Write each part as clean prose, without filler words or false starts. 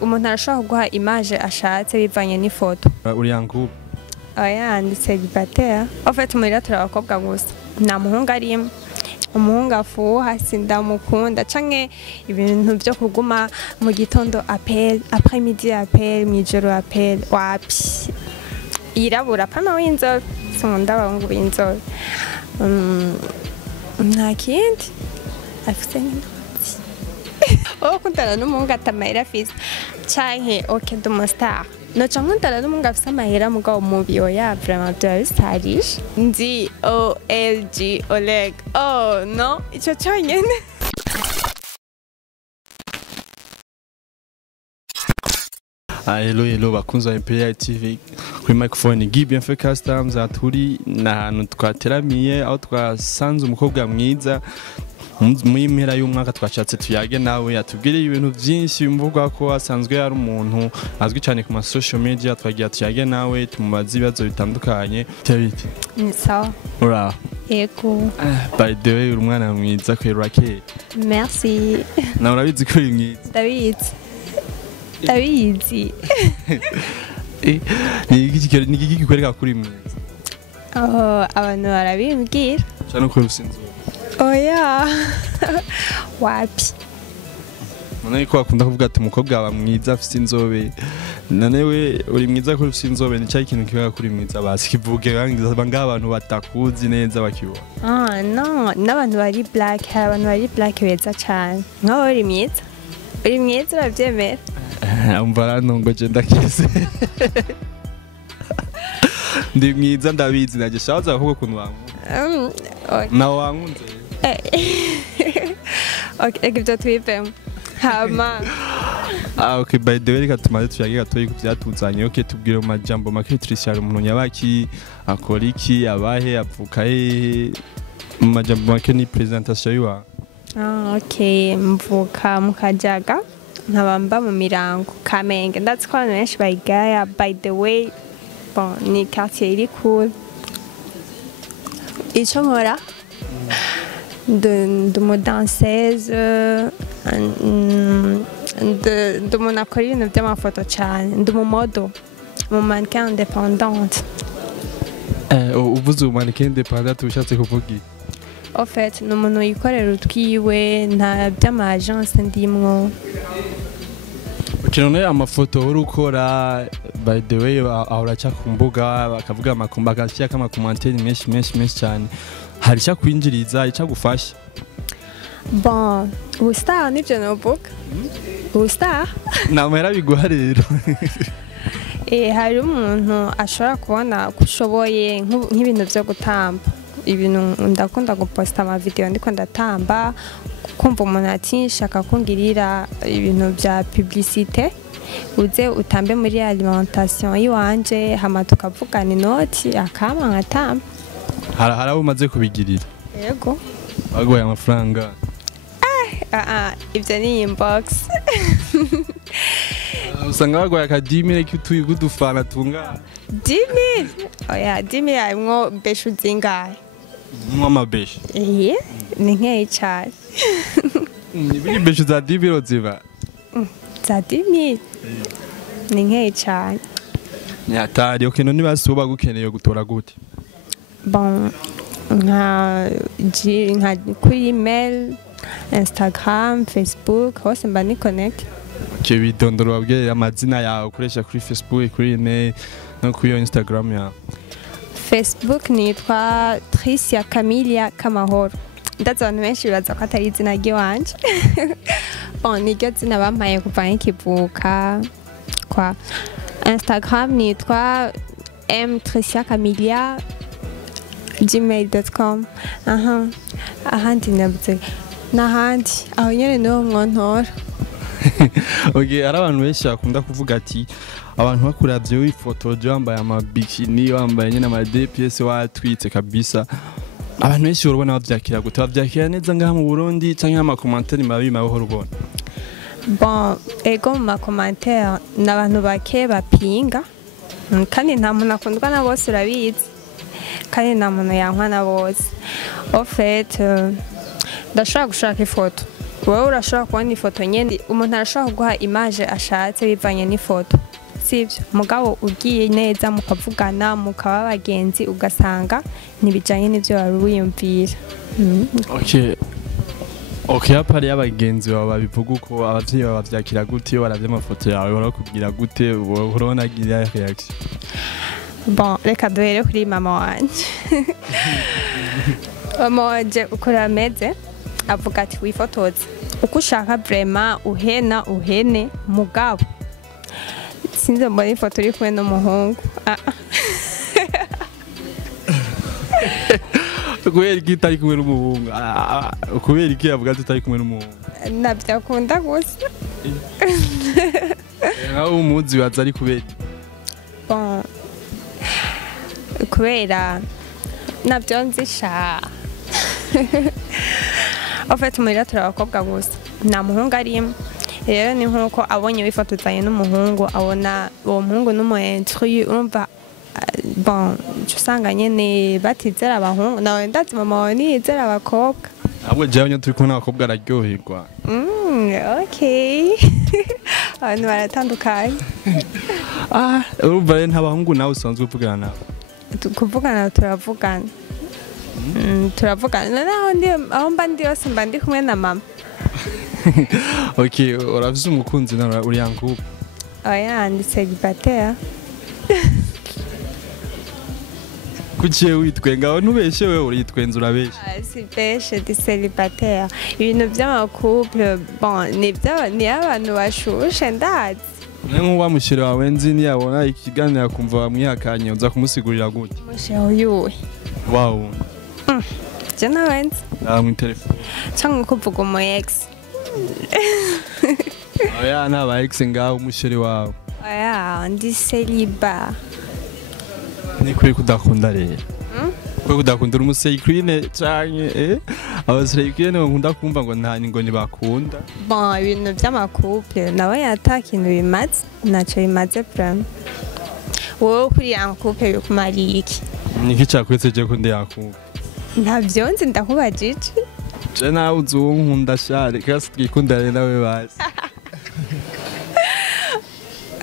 umuntu arashobora kuguha image ashatse bivanye n'ifoto. uri en couple? Oya, ndi célibataire. En fait muri turi abakobwa gusa. Nta muhungu arimo. Umuhungu afuha sindamukunda canke ibintu byo kuguma mu gitondo appel, après midi appel, mwijoro appel, wapi. Irabura pana w'inzobe. Sunda abahungu b'inzobe. Nta kindi. Afite kundana n'umuhungu atamahera afise canke ndi umustar noca nkundana n'umuhungu afise amahera mugabo mubi oya vraiment byaba bisarishe ndi OLG Oleg no ico conyene. Hello bakunzi ba Imperial TV kuri microphone Guy Bienfait Customs aturi n'ahantu twateramiye aho twasanze umukobwa mwiza muri mpera y'umwaka twashatse tuyage nawe atubwire ibintu byinshi bimvuga ko asanzwe ari umuntu azwi cyane ku ma social media twagiye tuyage nawe tumubaza ibibazo bitandukanye tabiti Ni sawa. Ura Yego. By the way uri umwana mwiza kuri Raquel. Merci. Na urabizi ko uri mwiza? Dabizi. Ni iki kikwereka kuri mwiza? Abantu barabimbwira. Cyane ko usinzo. Oya. Wapi. None ko akunda kuvuga ati umukobwa aba mwiza afite inzobe. Nanewe uri mwiza ko ufite inzobe ni cyayi kintu kibega kuri mwiza basi kivuge banga abantu batakuzi neza bakibona. No, n'abantu bari black, abantu bari black beza cyane. Nkaho uri mwiza. Uri mwiza urabyemera? Umva ngo je ndakize. Ndi mwiza ndabizi naje shaza kuko kuntu wangu. Na wangunze. Okay, gibyo twipemo. Hama. Okay, by the way reka tumaze tuyage gatoyi ku byatuzanye. Okay, tubwire mu majambo make Tricia umuntu nyabaki akora iki abahe apfuka mu majambo make ni presentation yiwa. Okay, mvuka mukajaga nkabamba mu mirango Kamenge ndazi ko abantu benshi bayigaya by the way bon ni quartier iri cool ico nkora de mo danseuse de mon akora ibintu by'amafoto cyane ndi mu modo mu mannequin indépendante. Uvuze mannequin indépendante ushatse kuvuga iki? En fait, ni umuntu yikorera utwiwe nta by'amagence ndimwo. Ukinone amafoto uri ukora by the way ahora cya ku mbuga bakavuga amakumba gashyira kama commentaire menshi cyane hari cya kwinjiriza icyo gufasha. Bon, ubustar nibyo novuga. Ubustar namera biguha rero. Hari umuntu ashobora kubona kushoboye nk'ibintu byo gutamba. Ibintu ndakunda guposta ama video ndiko ndatamba kumva umuntu ati shaka kungirira ibintu bya publicité uze utambe muri alimentation yiwanje hama tukavugana inoti akama nkatamba. Hari umaze kubigirira? Yego. Bagoye amafaranga? Ibyo ni inbox. Usanga bagoye aka 10,000 kituye gudufana tunga. 10,000? Oya 10,000 arimwo beshu zingahe? Mama besh. Ni nkeyi cyane. Ni beshu za 10,000 ziba. Za 10,000. Ni nkeyi cyane. Ni hatari okay none basuba gukeneye gutora gute? Bon nka kuri email, Instagram, Facebook hose mba ni connect. Okay bidondoro babwiye amazina yawe ukoresha kuri Facebook kuri email no kuri Instagram yawe. Facebook nitwa Tricia Camilla Kamahoro. Ndaza abantu benshi baza ko atari izina ry'iwanje. Bon niryo zina bampaye kuva nkivuka kwa. Instagram nitwa mtriciacamilla@gmail.com. Ahandi nabuze n'ahandi aho nyene no mwantora. Okay, ari abantu benshi bakunda kuvuga ati abantu bakuravye wifotoje wambaye amabikini wambaye nyene ama DPS watwitse kabisa. Abantu benshi urubona bavyakira gute bavyakira neza ngaha mu Burundi canke ama commentaire mabi mabahora ubona? Bon, ego mu commentaire n'abantu bake bapinga. Kandi nta muntu akundwa na bose urabizi. Kandi nta muntu yankwa na bose. En fait, ndashaka gushaka ifoto wowe urashobora kubona ifoto nyene umuntu arashobora kuguha image ashatse bivanye n'ifoto sivyo mugabo ugiye neza mukavugana mukaba abagenzi ugasanga ntibijanye n'ivyo wari wiyumvira. Okay, apari y'abagenzi baba babivuga uko abavyeyi baba bavyakira gute iyo baravye amafoto yawe barakubwira gute urabona agira reaction? Bon, reka duhere kuri mama wanje. Mama wanje uko ameze avuga ati wifotoze uko ushaka vraiment uhene mugabo sinzi mbona ifoto uri kumwe n'umuhungu. Kubera iki utari kumwe n'umuhungu? Kubera iki avuga ati utari kumwe n'umuhungu? Navyakunda gusa. Nkaho umuzi waza ari kubera? Bon, kubera navyo nzisha. En fait muhira turi abakobwa gusa nta muhungu arimo rero ni nkuko abonye wifotozanye n'umuhungu abona uwo muhungu n'umuentri urumva bon usanga nyene batizera abahungu nawe ndazi mama wawe niyizera abakobwa ahubwo jewe nyine turi kumwe n'abakobwa araryoherwa. Okay. Abantu baratandukanye. Urumva rero nta bahungu nawe usanzwe uvugana nabo? Kuvugana turavugana. Turavugana aho mba ndi yose mba ndi kumwe na mama. Okay, uravuze umukunzi nawe uri yangu? Oya ndi célibataire. Kuki witwenga aho ntubeshe wewe uritwenza urabeshe? Si beshe ndi célibataire. Ibintu by'amakouple bon ni abantu bashushe ndazi. Nk'uwa mushire wawe nzi niyabona ikiganiro kumva bamwihakanye uza kumusigurira gute? Mushire uyuwe. Wow. Je nawenze. Mu telefone. Cyangwa kuvuga umu ex. Oya naba ex ngaho umushire wawe. Oya ndi célibat. Ni kuri kudakunda rero. Kuri kudakunda umuseyikrine canke abaseyikrine nkunda kumva ngo nta ngo nibakunda. Bon ibintu by'amakouple nawe yatakintu bimaze naco bimaze vraiment. Wowe kuri ya couple bikumariye iki? Niki cyakwetse ko ndi yakuba? Ntavyo nzi ndakubajije. Je nawe uzunkunda share kasi twikundane nawe basi.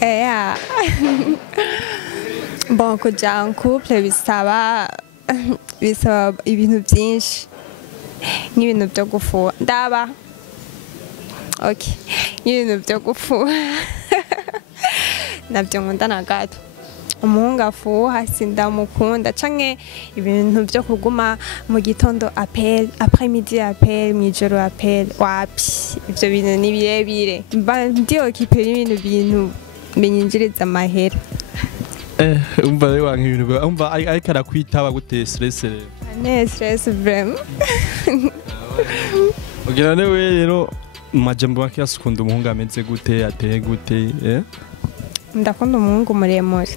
Yeah. Bon kuja en couple bisaba ibintu byinshi n'ibintu byo gufura ndaba. Okay, ibintu byo gufura nabyo nkunda na gato. Umuhungu afuha sindamukunda canke ibintu byo kuguma mu gitondo appel après midi appel mwijoro appel wapi ibyo bintu ni birebire mba ndi occupé n'ibintu binyinjiriza amahera. Umva rero wanka ibintu umva ariko arakwitaba gute stress rero? Ne stress vraiment. Ugira ne we rero majambo make asukunda umuhungu ameze gute ateye gute Ndakunda umuhungu muremure.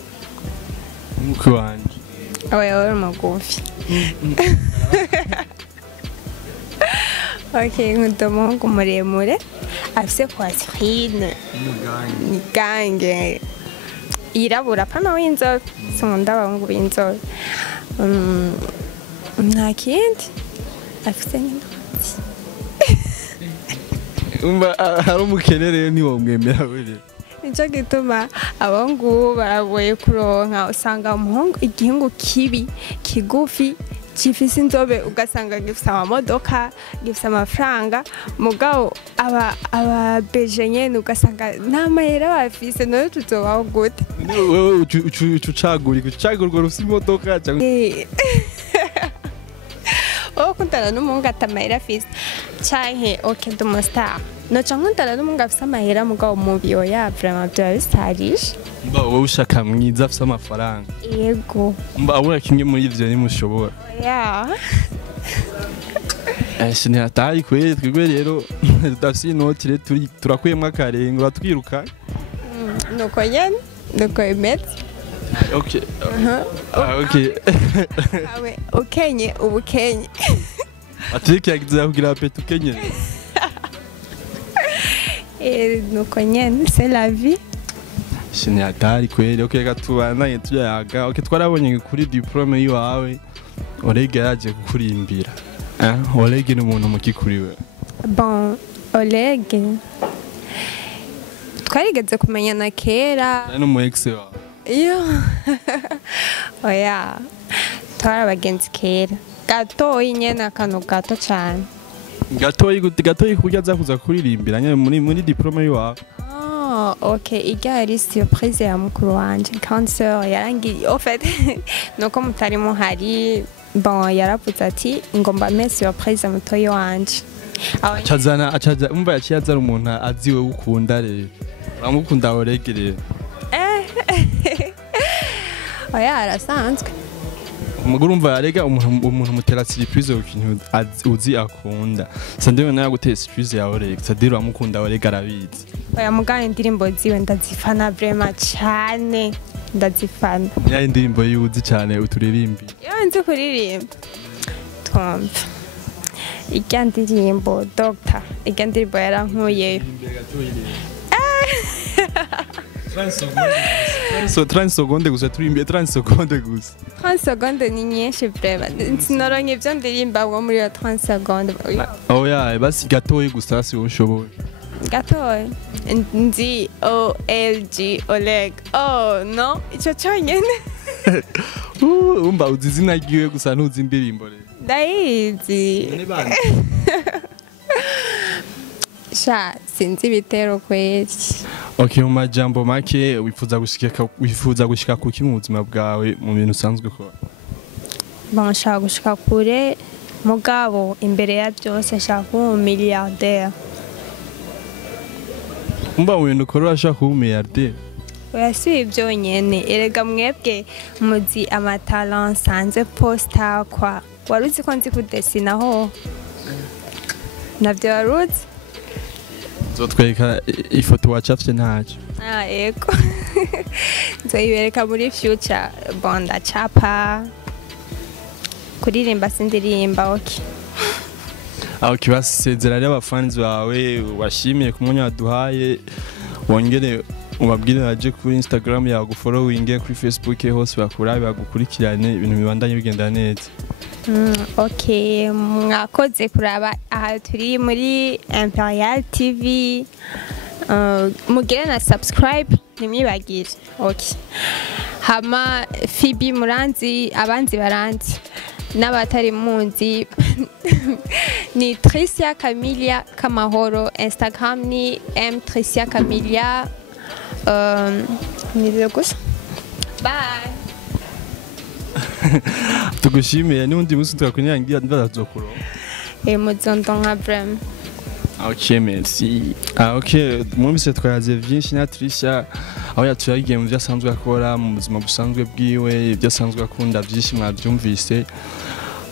Umuke wanje. Oya magufi. Okay, nkunda umuhungu muremure afise poitrine. Ni gange. Irabura pana w'inzobe nkunda abahungu b'inzobe. Nta kindi afise n'intoki. Umva hari umukene rero ntiwomwemera we. Nico gituma abahungu baragoye kuronka usanga umuhungu igihungu kibi kigufi gifise inzobe ugasanga gifise amamodoka gifise amafaranga mugabo aba beje nyene ugasanga nta mahera bafise none tuzobaho gute? Wewe ucagura rufise imodoka cyangwa kundana n'umuhungu atamahera afise canke okay ndi umustar noca nkundana n'umuhungu afise amahera mugabo mubi oya vraiment vyoba bisarisha. Mba wowe ushaka mwiza afise amafaranga? Yego. Mba abura kimwe muri ivyo nimushobora? Yeah. Sinatari kweli twigwe rero tudafise inoti rero turakuyemwo akarengo batwiruka. Nuko nyene nuko imeze. Okay. Okay. Awe ukenye ubukenye. Atiriki yagize kugira petu kenye. Nuko nyene c'est la vie. Sinatari kweli. Okay gatubana tuyaga. Okay twarabonye kuri diplome yiwawe. Orege yaje kukurimbira. Orege ni umuntu mukikuriwe. Bon Oleg twarigeze kumenyana kera no mu ex wawe iyo oya twari abagenzi kera gatoyi nyene akantu gato cane gatoyi kurya aza kuza kuririmbira nyine muri diplome yawe. Ok, ijya yari surprise ya mukuru wanje cancer yarangiye en fait nuko mutari muhari bon yaravuze ati ngomba me surprise mutoyi wanje acaza umva yaciye azara umuntu aziwe ukunda rero uramukunda oregere oya arasanzwe umuguru umva yarega umuntu mutera surprise ukintu uzi akunda sande nayo gutera surprise ya oreg sadiro amukunda oreg arabizi oya mugane indirimbo ziwe ndazifana vraiment cyane ndazifana ya indirimbo yuzi cyane uturirimbi yo nzi kuririmba twumva ijya ndirimbo doctor ijya ndirimbo yarankuye 30 secondes gusa turirimbiye 30 secondes gusa 30 secondes ni nyinshi vraiment sinoronke ibyo ndirimba ngo muri 30 secondes oya basi gatoyi gusa si ushoboye gatoyi nzi OLG Oleg no icyo cyonyine umva uzi izina ryiwe gusa ntuzi indirimbo rero ndayizi sha sinzi ibitero kweli. Okay, mu majambo make wifuza gushika kuki mu buzima bwawe mu bintu usanzwe ko banshaka gushika kure mugabo imbere ya byose nshaka kuba milliardaire. Umva mu bintu ukora urashaka kuba milliardaire? Oya si ibyo nyene erega mwebwe muzi amatalent sanze posta kwa waruzi ko nzi kudesina ho navyo waruzi zotwereka ifoto wacafye ntacyo yego nzoyibereka muri future bonda chapa kuririmba sindirimba aho kibasezera rero abafans bawe washimiye ku mwanya waduhaye wongere ubabwire baje kuri Instagram yawe gufollowinge kuri Facebook hose bakurabe bagukurikirane ibintu bibandanye bigenda neza. Okay, mwakoze kuraba aha turi muri Imperial TV. Mugire na subscribe nimwibagire. Okay. Hama Phoebe Muranzi abanzi baranzi n'abatari munzi ni Tricia Camilla Kamahoro, Instagram ni Tricia Camilla. Ni gusa. Bye. Tugushimiye n'undi musi twakunyangira ndazokuro. Muzondo nka Brem. Okay, merci. Okay, mwumvise twayaze byinshi na Tricia aho yaturagiye mu byasanzwe akora mu buzima busanzwe bwiwe ibyo asanzwe akunda byinshi mwabyumvise.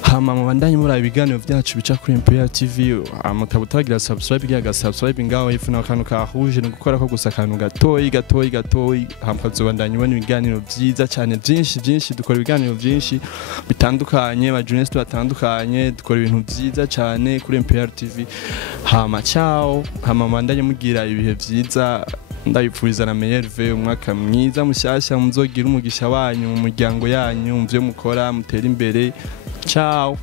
Hama mu bandanye muri ibiganiro byacu bica kuri Imperial TV amutagira subscribe subscribe ngaho ifuna akantu kahuje no gukora ko gusa akantu gatoyi hama zobandanye ubona ibiganiro byiza cyane byinshi dukora ibiganiro byinshi bitandukanye ba journalist batandukanye dukora ibintu byiza cyane kuri Imperial TV. Hama ciao hama bandanye mugira ibihe byiza ndabipfuriza na meilleur umwaka mwiza mushyashya muzogira umugisha wanyu mu muryango yanyu muvyo mukora mutera imbere. Ciao.